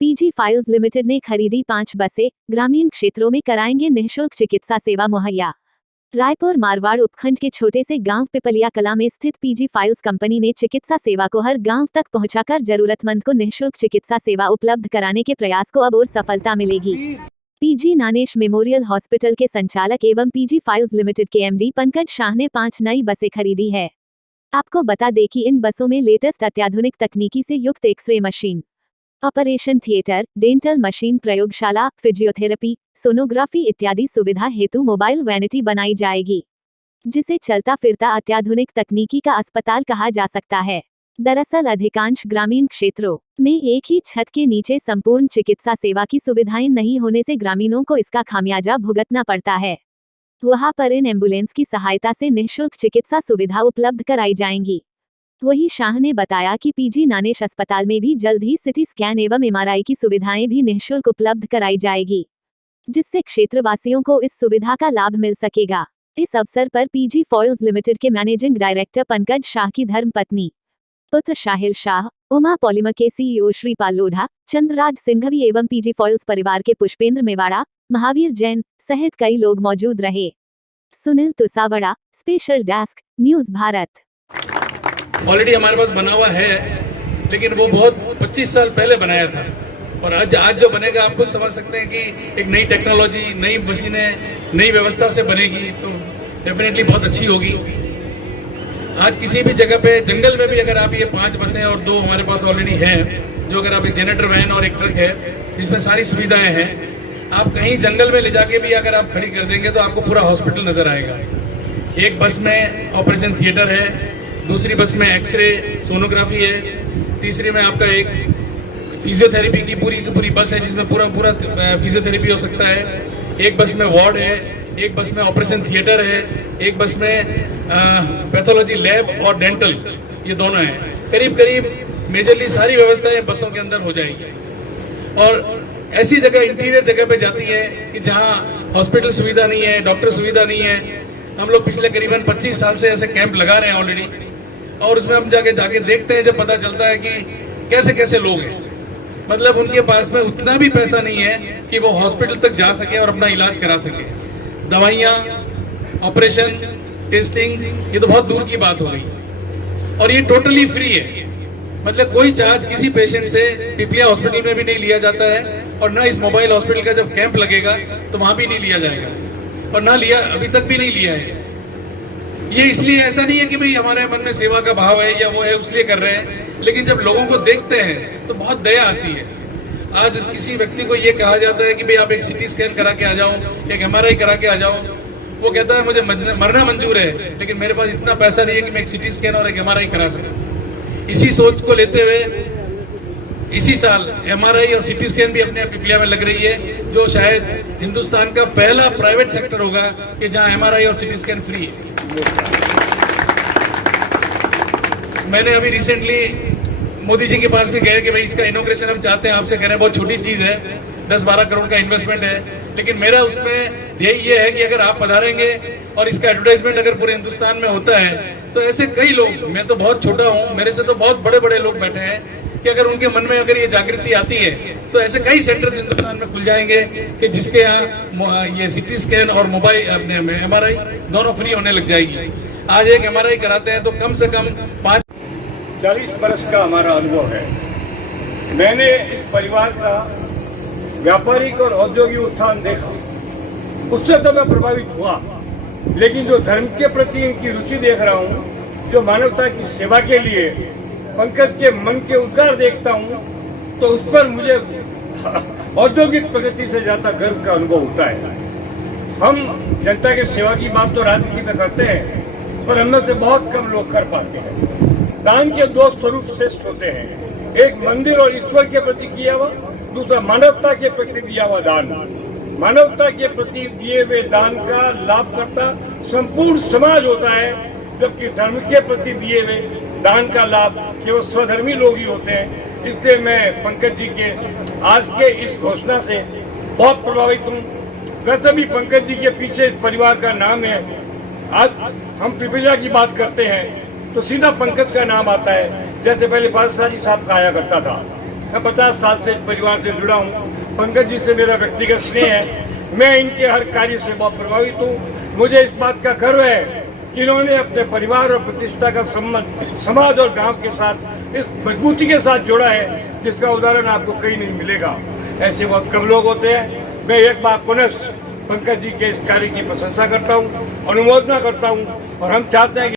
PG files limited ने खरीदी 5 बसें, ग्रामीण क्षेत्रों में कराएंगे निःशुल्क चिकित्सा सेवा मुहैया। रायपुर मारवाड़ उपखंड के छोटे से गांव पिपलिया कला में स्थित पीजी फाइल्स कंपनी ने चिकित्सा सेवा को हर गांव तक पहुंचाकर जरूरतमंद को निःशुल्क चिकित्सा सेवा उपलब्ध कराने के प्रयास को अब और सफलता मिलेगी। पीजी नानेश मेमोरियल हॉस्पिटल के संचालक एवं पीजी फाइल्स लिमिटेड के एमडी पंकज शाह ने 5 नई बसें खरीदी है। आपको बता दें कि इन बसों में लेटेस्ट अत्याधुनिक तकनीकी से युक्त X-ray machine, operation theatre, dental machine, प्रयोगशाला, फिजियोथेरेपी, सोनोग्राफी इत्यादि सुविधा हेतु मोबाइल वैनिटी बनाई जाएगी, जिसे चलता फिरता अत्याधुनिक तकनीकी का अस्पताल कहा जा सकता है। दरअसल अधिकांश ग्रामीण क्षेत्रों में एक ही छत के नीचे संपूर्ण चिकित्सा सेवा की सुविधाएं नहीं होने से ग्रामीणों को इसका खामियाजा भुगतना पड़ता है। वहां पर इन एम्बुलेंस की सहायता से निःशुल्क चिकित्सा सुविधा उपलब्ध कराई जाएंगी। वही शाह ने बताया कि पीजी नानेश अस्पताल में भी जल्द ही सिटी स्कैन एवं एमआरआई की सुविधाएं भी निःशुल्क उपलब्ध कराई जाएगी, जिससे क्षेत्रवासियों को इस सुविधा का लाभ मिल सकेगा। इस अवसर पर पीजी फाइल्स लिमिटेड के मैनेजिंग डायरेक्टर पंकज शाह की धर्मपत्नी पुत्र शाहिल शाह, उमा पॉलीमर के सीईओ श्रीपाल लोढ़ा, चंद्रराज सिंघवी एवं पीजी फाइल्स परिवार के पुष्पेंद्र मेवाड़ा, महावीर जैन सहित कई लोग मौजूद रहे। Sunil Tusavada, special desk, news Bharat. Already हमारे पास बना हुआ है, लेकिन वो बहुत 25 साल पहले बनाया था, और आज जो बनेगा आप खुद समझ सकते हैं कि एक नई टेक्नोलॉजी, नई मशीनें, नई व्यवस्था से बनेगी तो डेफिनेटली बहुत अच्छी होगी। आज किसी भी जगह पे जंगल में भी अगर आप ये 5 बसें और 2 हमारे पास ऑलरेडी हैं, जो अगर आप एक जनरेटर वैन और एक ट्रक है जिसमें सारी सुविधाएं हैं, आप कहीं जंगल में ले जाके भी अगर आप खड़ी कर देंगे तो आपको पूरा हॉस्पिटल नजर आएगा। एक बस में ऑपरेशन थिएटर है, दूसरी बस में एक्सरे सोनोग्राफी है, तीसरी में आपका एक फिजियोथेरेपी की पूरी बस है जिसमें पूरा फिजियोथेरेपी हो सकता है, एक बस में वार्ड है, एक बस में ऑपरेशन थिएटर है, एक बस में पैथोलॉजी लैब और डेंटल, ये दोनों हैं। करीब मेजरली सारी व्यवस्थाएं बसों के अंदर हो जाएगी। और ऐसी जगह इंटीरियर जगह पे जाती है कि जहाँ हॉस्पिटल सुविधा नहीं है, डॉक्टर सुविधा नहीं है। हम लोग पिछले करीबन 25 साल से ऐसे कैंप लगा रहे हैं ऑलरेडी, और उसमें हम जाके देखते हैं, जब पता चलता है कि कैसे कैसे लोग हैं, मतलब उनके पास में उतना भी पैसा नहीं है कि वो हॉस्पिटल तक जा सके और अपना इलाज करा सके। दवाइयाँ, ऑपरेशन, टेस्टिंग्स, ये तो बहुत दूर की बात हो गई। और ये टोटली फ्री है, मतलब कोई चार्ज किसी पेशेंट से पिपलिया हॉस्पिटल में भी नहीं लिया जाता है, और ना इस मोबाइल हॉस्पिटल का जब कैंप लगेगा तो वहाँ भी नहीं लिया जाएगा, और ना लिया, अभी तक भी नहीं लिया है। ये इसलिए ऐसा नहीं है कि भाई हमारे मन में सेवा का भाव है या वो है उसलिए कर रहे हैं, लेकिन जब लोगों को देखते हैं तो बहुत दया आती है। आज किसी व्यक्ति को ये कहा जाता है कि भाई आप एक सिटी स्कैन करा के आ जाओ, एक एमआरआई करा के आ जाओ, वो कहता है मुझे मरना मंजूर है, लेकिन मेरे पास इतना पैसा नहीं है कि मैं एक सिटी स्कैन और एक एमआरआई करा सकूं। इसी सोच को लेते हुए इसी साल एमआरआई और सिटी स्कैन भी अपने पिपलिया में लग रही है, जो शायद हिंदुस्तान का पहला प्राइवेट सेक्टर होगा कि जहां एमआरआई और सिटी स्कैन फ्री है। मैंने अभी रिसेंटली मोदी जी के पास भी गए कि भाई इसका इनॉग्रेशन हम चाहते हैं, आपसे कह रहे हैं, बहुत छोटी चीज है, 10-12 करोड़ का इन्वेस्टमेंट है, लेकिन मेरा उसमें ध्येय ये है कि अगर आप पधारेंगे और इसका एडवर्टाइजमेंट अगर पूरे हिंदुस्तान में होता है तो ऐसे कई लोग, मैं तो बहुत छोटा हूँ, मेरे से तो बहुत बड़े बड़े लोग बैठे हैं, कि अगर उनके मन में अगर ये जागृति आती है तो ऐसे कई सेंटर्स हिंदुस्तान में खुल जाएंगे कि जिसके यहाँ ये सिटी स्कैन और मोबाइल अपने एमआरआई दोनों फ्री होने लग जाएगी। आज एक एमआरआई कराते हैं तो कम से कम 40 वर्ष का हमारा अनुभव है। मैंने इस परिवार का व्यापारिक और औद्योगिक उत्थान देखा, उससे तो मैं प्रभावित हुआ, लेकिन जो धर्म के प्रति इनकी रुचि देख रहा हूँ, जो मानवता की सेवा के लिए पंकज के मन के उद्गार देखता हूँ, तो उस पर मुझे औद्योगिक प्रगति से ज्यादा गर्व का अनुभव होता है। हम जनता के सेवा की बात तो राजनीति में करते हैं, पर हम से बहुत कम लोग कर पाते हैं। दान के 2 स्वरूप श्रेष्ठ होते हैं, एक मंदिर और ईश्वर के प्रति किया हुआ, दूसरा मानवता के प्रति दिया हुआ दान। मानवता के प्रति दिए हुए दान का लाभ करता संपूर्ण समाज होता है, जबकि धर्म के प्रति दिए हुए दान का लाभ केवल स्वधर्मी लोग ही होते हैं। इसलिए मैं पंकज जी के आज के इस घोषणा से बहुत प्रभावित हूँ। वैसे भी पंकज जी के पीछे इस परिवार का नाम है। आज हम पिपलिया की बात करते हैं तो सीधा पंकज का नाम आता है, जैसे पहले पारसाजी साहब का आया करता था। मैं 50 साल से इस परिवार से जुड़ा हूँ। पंकज जी से मेरा व्यक्तिगत स्नेह है। मैं इनके हर कार्य से बहुत प्रभावित हूँ। मुझे इस बात का गर्व है कि इन्होंने अपने परिवार और प्रतिष्ठा का संबंध समाज और गांव के साथ इस मजबूती के साथ जोड़ा है, जिसका उदाहरण आपको कहीं नहीं मिलेगा। ऐसे बहुत कम लोग होते हैं। मैं एक बार पुनः पंकज जी के इस कार्य की प्रशंसा करता हूँ, अनुमोदना करता हूँ, और हम चाहते हैं कि